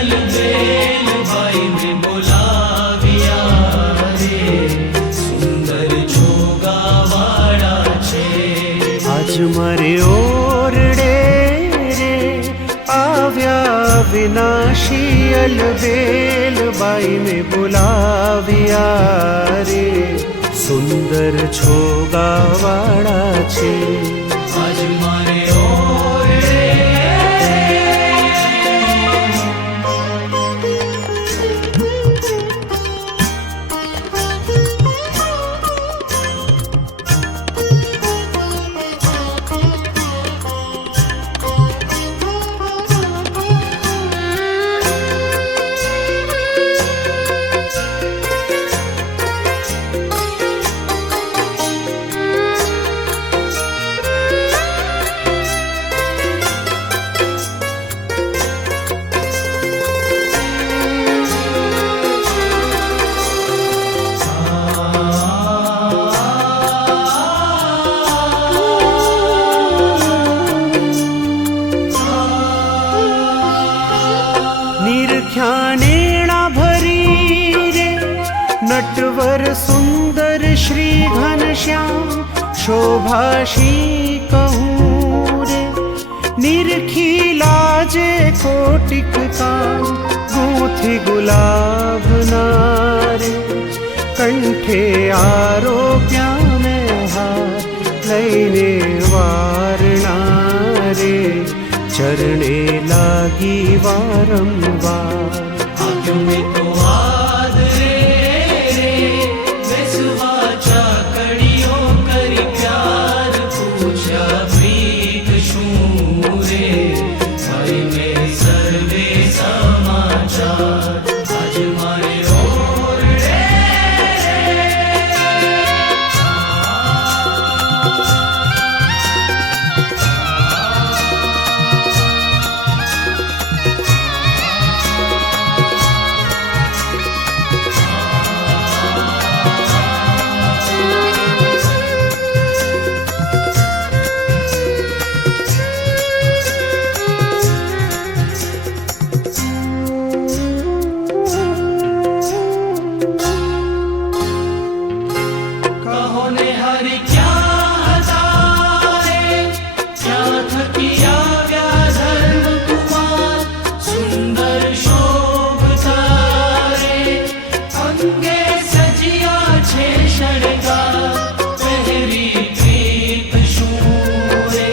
अलबेल by में Bolivia रे सुंदर छोगावाड़ा छे आज मारे ओरडे रे आव्या विनाशी अलबेल बाई में बोलाविया रे सुंदर छोगावाड़ा छे आज मारे ओरडे निरख्यानेणा भरी रे नटवर सुंदर श्री घनश्याम शोभाशी कहूँ रे निरखी लाजे कोटिक काम गूंथी गुलाब नारे कंठे आरोप्या में हार लैने वारणारे चरणे लागी वारंवार आँखों में तो आदरे रे बेसुवा चाकड़ियों कर प्यार पूछा प्रीत शूं रे भाई में सर्वे समाचार आज मारे ओरडे कहो ने हरि क्या हतारे क्या थकिया व्या धर्म कुमार सुंदर शोभता रे अंगे सजिया छे शृंगार पहरी प्रीत शूरे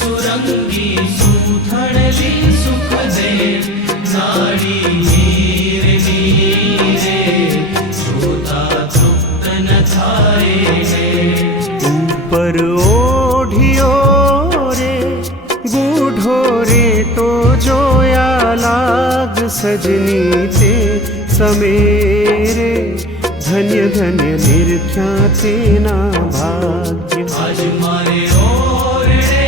सुरंगी सुथड़ली सुख दे नाड़ी नीर नीरे जोता तृप्त न थाए ऊपर ओढ़ियो रे गूढ़ो रे तो जोया लाग सजनी ते समेरे धन्य धन्य निरख्या तेना भाग्य आज मारे ओरडे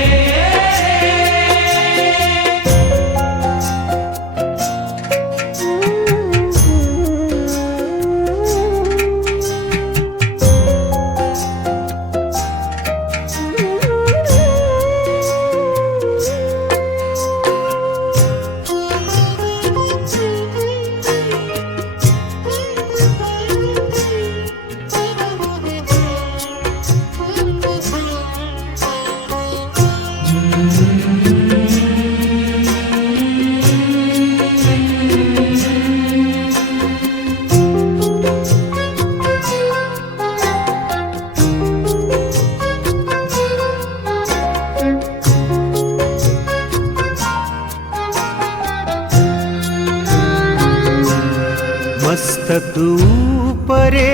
मस्तक ऊपरे